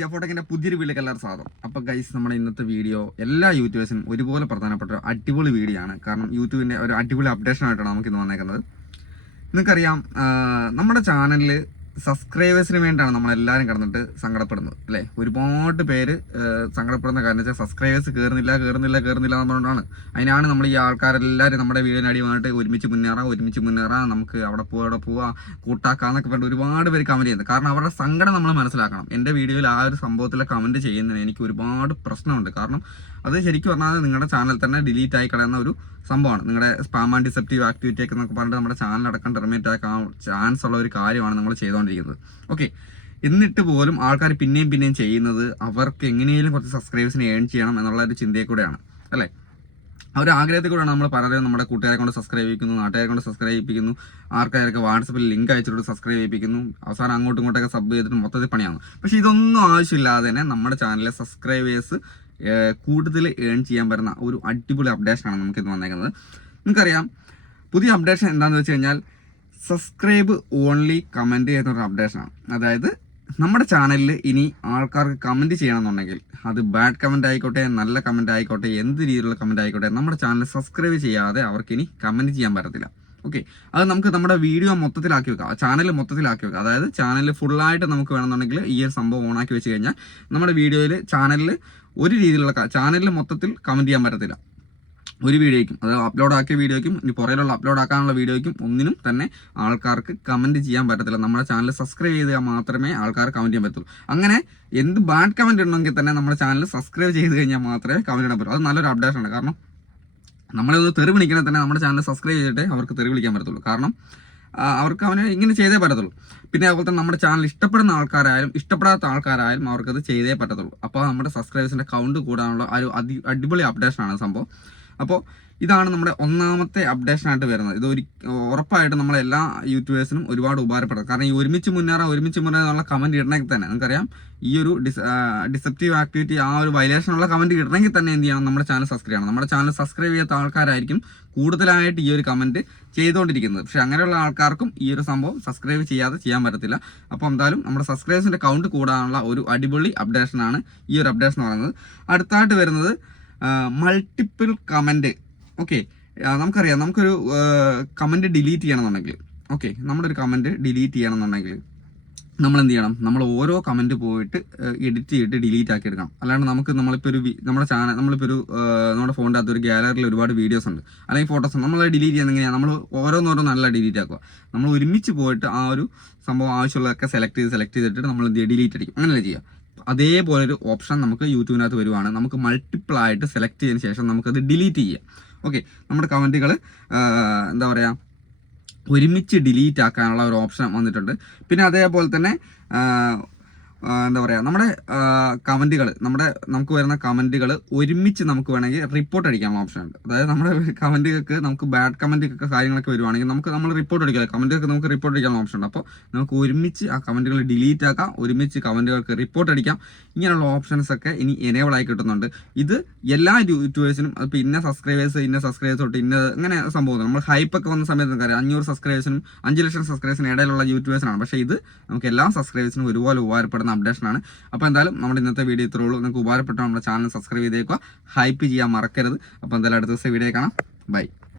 ജഫോട്ടക്കിന്റെ പുതിയൊരു വീട് കളർ സ്വാഗതം. അപ്പൊ ഗൈസ് നമ്മുടെ ഇന്നത്തെ വീഡിയോ എല്ലാ യൂട്യൂബേഴ്സിനും ഒരുപോലെ പ്രധാനപ്പെട്ട ഒരു അടിപൊളി വീഡിയോ ആണ്. കാരണം യൂട്യൂബിന്റെ ഒരു അടിപൊളി അപ്ഡേഷൻ ആയിട്ടാണ് നമുക്ക് ഇന്ന് വന്നേക്കുന്നത്. നിങ്ങൾക്കറിയാം നമ്മുടെ ചാനലിൽ സബ്സ്ക്രൈബേഴ്സിന് വേണ്ടിയാണ് നമ്മൾ എല്ലാവരും കിടന്നിട്ട് സങ്കടപ്പെടുന്നത് അല്ലേ? ഒരുപാട് പേര് സങ്കടപ്പെടുന്ന കാരണം വെച്ചാൽ സബ്സ്ക്രൈബേഴ്സ് കയറുന്നില്ല കയറുന്നില്ല കയറുന്നില്ല എന്നുകൊണ്ടാണ് അതിനാണ് നമ്മൾ ഈ ആൾക്കാരെല്ലാവരും നമ്മുടെ വീടിന് അടിയുമായിട്ട് ഒരുമിച്ച് മുന്നേറാം ഒരുമിച്ച് മുന്നേറാം നമുക്ക് അവിടെ പോവാ അവിടെ പോവാ കൂട്ടാക്കാന്നൊക്കെ പറഞ്ഞിട്ട് ഒരുപാട് പേര് കമന്റ് ചെയ്യുന്നത് കാരണം അവരുടെ സങ്കടം നമ്മൾ മനസ്സിലാക്കണം. എന്റെ വീഡിയോയിൽ ആ ഒരു സംഭവത്തിലെ കമന്റ് ചെയ്യുന്നതിന് എനിക്ക് ഒരുപാട് പ്രശ്നമുണ്ട്. കാരണം അത് ശരിക്കും പറഞ്ഞാൽ നിങ്ങളുടെ ചാനൽ തന്നെ ഡിലീറ്റ് ആയി കളയുന്ന ഒരു സംഭവമാണ്. നിങ്ങളുടെ സ്പാം ആൻഡ് ഡിസെപ്റ്റീവ് ആക്ടിവിറ്റി ഒക്കെ എന്നൊക്കെ പറഞ്ഞിട്ട് നമ്മുടെ ചാനൽ അടക്കം ടെർമിനേറ്റ് ആക്കാൻ ചാൻസ് ഉള്ള ഒരു കാര്യമാണ് നമ്മൾ ചെയ്തുകൊണ്ടിരിക്കുന്നത്. ഓക്കെ എന്നിട്ട് പോലും ആൾക്കാർ പിന്നെയും പിന്നെയും ചെയ്യുന്നത് അവർക്ക് എങ്ങനെയും കുറച്ച് സബ്സ്ക്രൈബേഴ്സിനെ ഏൺ ചെയ്യണം എന്നുള്ള ഒരു ചിന്തയെ കൂടെയാണ്. അല്ലേ? ആ ഒരു ആഗ്രഹത്തിൽ കൂടെയാണ് നമ്മൾ പലരും നമ്മുടെ കൂട്ടുകാരെ കൊണ്ട് സബ്സ്ക്രൈബ് ചെയ്യുന്നു നാട്ടുകാരെ കൊണ്ട് സബ്സ്ക്രൈബ് ചെയ്യിപ്പിക്കുന്നു ആർക്കാരൊക്കെ വാട്സപ്പിൽ ലിങ്ക് അയച്ചിട്ട് സബ്സ്ക്രൈബ് ചെയ്യിപ്പിക്കുന്നു അവസാനം അങ്ങോട്ടും ഇങ്ങോട്ടൊക്കെ സബ് ചെയ്തിട്ട് മൊത്തത്തിൽ പണിയാണ്. പക്ഷേ ഇതൊന്നും ആവശ്യമില്ലാതെ തന്നെ നമ്മുടെ ചാനലിലെ സബ്സ്ക്രൈബേഴ്സ് കൂടുതൽ ഏൺ ചെയ്യാൻ പറ്റുന്ന ഒരു അടിപൊളി അപ്ഡേഷനാണ് നമുക്ക് ഇത് വന്നേക്കുന്നത്. നിങ്ങൾക്കറിയാം പുതിയ അപ്ഡേഷൻ എന്താണെന്ന് വെച്ച് കഴിഞ്ഞാൽ സബ്സ്ക്രൈബ് ഓൺലി കമന്റ് ചെയ്യുന്ന ഒരു അപ്ഡേഷനാണ് അതായത് നമ്മുടെ ചാനലിൽ ഇനി ആൾക്കാർക്ക് കമന്റ് ചെയ്യണമെന്നുണ്ടെങ്കിൽ അത് ബാഡ് കമന്റ് ആയിക്കോട്ടെ നല്ല കമന്റ് ആയിക്കോട്ടെ എന്ത് രീതിയിലുള്ള കമന്റ് ആയിക്കോട്ടെ നമ്മുടെ ചാനൽ സബ്സ്ക്രൈബ് ചെയ്യാതെ അവർക്ക് ഇനി കമന്റ് ചെയ്യാൻ പറ്റത്തില്ല. ഓക്കെ അത് നമുക്ക് നമ്മുടെ വീഡിയോ മൊത്തത്തിലാക്കി വെക്കാം. ചാനൽ മൊത്തത്തിലാക്കി വെക്കാം. അതായത് ചാനൽ ഫുള്ളായിട്ട് നമുക്ക് വേണമെന്നുണ്ടെങ്കിൽ ഈ ഒരു സംഭവം ഓണാക്കി വെച്ച് കഴിഞ്ഞാൽ നമ്മുടെ വീഡിയോയിൽ ചാനലിൽ ഒരു രീതിയിലുള്ള ചാനലിൽ മൊത്തത്തിൽ കമന്റ് ചെയ്യാൻ പറ്റത്തില്ല. ഒരു വീഡിയോയ്ക്കും അത് അപ്ലോഡ് ആക്കിയ വീഡിയോയ്ക്കും ഇനി പുറയിലുള്ള അപ്ലോഡ് ആക്കാനുള്ള വീഡിയോയ്ക്കും ഒന്നിനും തന്നെ ആൾക്കാർക്ക് കമന്റ് ചെയ്യാൻ പറ്റത്തില്ല. നമ്മുടെ ചാനൽ സബ്സ്ക്രൈബ് ചെയ്താൽ മാത്രമേ ആൾക്കാർ കമന്റ് ചെയ്യാൻ പറ്റുള്ളൂ അങ്ങനെ എന്ത് ബാഡ് കമന്റ് ഉണ്ടെങ്കിൽ തന്നെ നമ്മുടെ ചാനൽ സബ്സ്ക്രൈബ് ചെയ്ത് കഴിഞ്ഞാൽ മാത്രമേ കമന്റ് ഇടാൻ പറ്റൂ അത് നല്ലൊരു അപ്ഡേഷൻ ആണ്. കാരണം നമ്മളൊന്ന് തെറി വിളിക്കണേ തന്നെ നമ്മുടെ ചാനൽ സബ്സ്ക്രൈബ് ചെയ്തിട്ട് അവർക്ക് തെറി വിളിക്കാൻ പറ്റത്തുള്ളൂ. കാരണം അവർക്ക് അവന് ഇങ്ങനെ ചെയ്തേ പറ്റത്തുള്ളൂ. പിന്നെ അതുപോലെ തന്നെ നമ്മുടെ ചാനൽ ഇഷ്ടപ്പെടുന്ന ആൾക്കാരായാലും ഇഷ്ടപ്പെടാത്ത ആൾക്കാരായാലും അവർക്കത് ചെയ്തേ പറ്റത്തുള്ളൂ. അപ്പോൾ നമ്മുടെ സബ്സ്ക്രൈബേഴ്സിന്റെ കൗണ്ട് കൂടാനുള്ള ഒരു അടിപൊളി അപ്ഡേഷനാണ് സംഭവം. അപ്പോൾ ഇതാണ് നമ്മുടെ ഒന്നാമത്തെ അപ്ഡേഷൻ ആയിട്ട് വരുന്നത്. ഇത് ഒരു ഉറപ്പായിട്ട് നമ്മളെ എല്ലാ യൂട്യൂബേഴ്സിനും ഒരുപാട് ഉപകാരപ്പെടും. കാരണം ഈ ഒരുമിച്ച് മുന്നേറാം ഒരുമിച്ച് മുന്നേറാന്നുള്ള കമന്റ് ഇടണമെങ്കിൽ തന്നെ നമുക്കറിയാം ഈ ഒരു ഡിസ് ഡിസെപ്റ്റീവ് ആക്ടിവിറ്റി ആ ഒരു വയലേഷനുള്ള കമന്റ് ഇടണമെങ്കിൽ തന്നെ എന്ത് ചെയ്യണം? നമ്മുടെ ചാനൽ സബ്സ്ക്രൈബ് ചെയ്യണം. നമ്മുടെ ചാനൽ സബ്സ്ക്രൈബ് ചെയ്യാത്ത ആൾക്കാരായിരിക്കും കൂടുതലായിട്ട് ഈ ഒരു കമന്റ് ചെയ്തുകൊണ്ടിരിക്കുന്നത്. പക്ഷെ അങ്ങനെയുള്ള ആൾക്കാർക്കും ഈ ഒരു സംഭവം സബ്സ്ക്രൈബ് ചെയ്യാതെ ചെയ്യാൻ പറ്റത്തില്ല. അപ്പോൾ എന്തായാലും നമ്മുടെ സബ്സ്ക്രൈബേഴ്സിന്റെ കൗണ്ട് കൂടാനുള്ള ഒരു അടിപൊളി അപ്ഡേഷനാണ് ഈ ഒരു അപ്ഡേഷൻ എന്ന് പറയുന്നത്. അടുത്തായിട്ട് വരുന്നത് മൾട്ടിപ്പിൾ കമന്റ് ഓക്കെ നമുക്കറിയാം. നമുക്കൊരു കമന്റ് ഡിലീറ്റ് ചെയ്യണമെന്നുണ്ടെങ്കിൽ. ഓക്കെ നമ്മുടെ ഒരു കമന്റ് ഡിലീറ്റ് ചെയ്യണമെന്നുണ്ടെങ്കിൽ നമ്മൾ എന്ത് ചെയ്യണം നമ്മൾ ഓരോ കമന്റ് പോയിട്ട് എഡിറ്റ് ചെയ്തിട്ട് ഡിലീറ്റ് ആക്കി എടുക്കണം. അല്ലാണ്ട് നമുക്ക് നമ്മളിപ്പോൾ ഒരു നമ്മുടെ ചാനൽ നമ്മളിപ്പോൾ ഒരു നമ്മുടെ ഫോണിന്റെ അകത്ത് ഒരു ഗാലറിയിൽ ഒരുപാട് വീഡിയോസ് ഉണ്ട്. അല്ലെങ്കിൽ ഫോട്ടോസ് ഉണ്ട്. നമ്മൾ ഡിലീറ്റ് ചെയ്യുന്നത് എങ്ങനെയാണ് നമ്മൾ ഓരോന്നോരോന്നല്ല ഡിലീറ്റ് ആക്കുക. നമ്മൾ ഒരുമിച്ച് പോയിട്ട് ആ ഒരു സംഭവം ആവശ്യമുള്ളതൊക്കെ സെലക്ട് ചെയ്ത് സെലക്ട് ചെയ്തിട്ട് നമ്മൾ എന്ത് ചെയ്യുക ഡിലീറ്റ് അടിക്കും. അങ്ങനെയല്ലേ ചെയ്യുക? അതേപോലെ ഒരു ഓപ്ഷൻ നമുക്ക് യൂട്യൂബിനകത്ത് വരുവാണ്. നമുക്ക് മൾട്ടിപ്പിൾ ആയിട്ട് സെലക്ട് ചെയ്തതിന് ശേഷം നമുക്കത് ഡിലീറ്റ് ചെയ്യാം. ഓക്കെ നമ്മുടെ കമന്റുകൾ എന്താ പറയുക ഒരുമിച്ച് ഡിലീറ്റ് ആക്കാനുള്ള ഒരു ഓപ്ഷൻ വന്നിട്ടുണ്ട്. പിന്നെ അതേപോലെ തന്നെ എന്താ പറയുക നമ്മുടെ കമന്റുകൾ നമ്മുടെ നമുക്ക് വരുന്ന കമന്റുകൾ ഒരുമിച്ച് നമുക്ക് വേണമെങ്കിൽ റിപ്പോർട്ട് അടിക്കാനുള്ള ഓപ്ഷൻ ഉണ്ട്. അതായത് നമ്മുടെ കമന്റുകൾക്ക് നമുക്ക് ബാഡ് കമന്റൊക്കെ കാര്യങ്ങളൊക്കെ വരുവാണെങ്കിൽ നമുക്ക് നമ്മൾ റിപ്പോർട്ട് അടിക്കാം കമന്റുകൾക്ക് നമുക്ക് റിപ്പോർട്ട് അടിക്കാനുള്ള ഓപ്ഷൻ ഉണ്ട്. അപ്പോൾ നമുക്ക് ഒരുമിച്ച് ആ കമന്റുകൾ ഡിലീറ്റ് ആക്കാം. ഒരുമിച്ച് കമന്റുകൾക്ക് റിപ്പോർട്ട് അടിക്കാം. ഇങ്ങനെയുള്ള ഓപ്ഷൻസ് ഒക്കെ ഇനി എനേബിൾ ആയി കിട്ടുന്നുണ്ട്. ഇത് എല്ലാ യൂട്യൂബേഴ്സിനും ഇപ്പോൾ ഇന്ന സബ്സ്ക്രൈബേഴ്സ് ഇന്ന സബ്സ്ക്രൈബേഴ്സ് തൊട്ട് ഇന്ന അങ്ങനെ സംഭവം. നമ്മൾ ഹൈപ്പ് ഒക്കെ വന്ന സമയത്ത് നമുക്കറിയാം അഞ്ഞൂറ് സബ്സ്ക്രൈബേഴ്സിനും അഞ്ച് ലക്ഷം സബ്സ്ക്രൈബേഴ്സിനും ഇടയിലുള്ള യൂട്യൂബേഴ്സിനാണ്. പക്ഷേ ഇത് നമുക്ക് എല്ലാ സബ്സ്ക്രൈബേഴ്സിനും ഒരുപോലെ ഉപകാരപ്പെടുന്ന അപ്ഡേഷനാണ് അപ്പോൾ എന്തായാലും നമ്മുടെ ഇന്നത്തെ വീഡിയോ ഇത്രേ ഉള്ളൂ. നിങ്ങൾക്ക് ഉപകാരപ്പെട്ട നമ്മുടെ ചാനൽ സബ്സ്ക്രൈബ് ചെയ്തേക്കുക. ഹൈപ്പ് ചെയ്യാൻ മറക്കരുത്. അപ്പോൾ എന്തായാലും അടുത്ത ദിവസം വീഡിയോ കാണാം. ബൈ